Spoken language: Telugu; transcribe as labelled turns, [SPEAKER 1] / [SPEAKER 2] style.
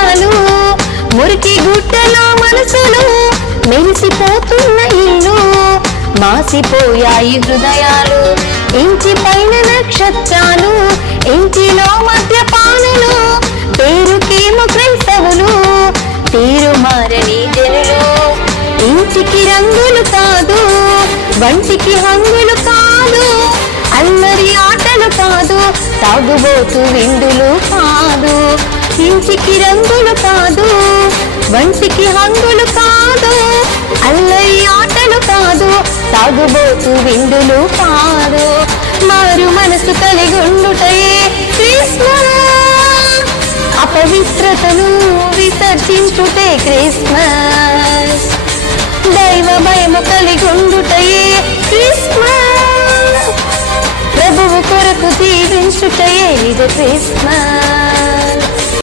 [SPEAKER 1] చాలు మురికి గుట్టలో మనసులు మెరిసిపోతున్న ఇల్లు మాసిపోయాయి హృదయాలు ఇంటి పైన నక్షత్రాలు ఇంటిలో మద్యపానులు పేరుకేమో క్రైస్తవులు తీరు మారని జనులు. ఇంటికి రంగులు కాదు వంటికి హంగులు కాదు అల్లరి ఆటలు కాదు తాగుబోతు విందులు కాదు. ఇంటికి రంగులు కాదు వంటికి హంగులు కాదు అల్లరి ఆటలు కాదు తాగుబోతు విందులు కాదు. మారు మనసు కలిగి ఉండుటయే క్రిస్మస్ అపవిత్రతను విసర్జించుటే క్రిస్మస్ దైవ భయము కలిగి ఉండుటయే క్రిస్మస్ ప్రభువు కొరకు జీవించుటయే నిజ క్రిస్మస్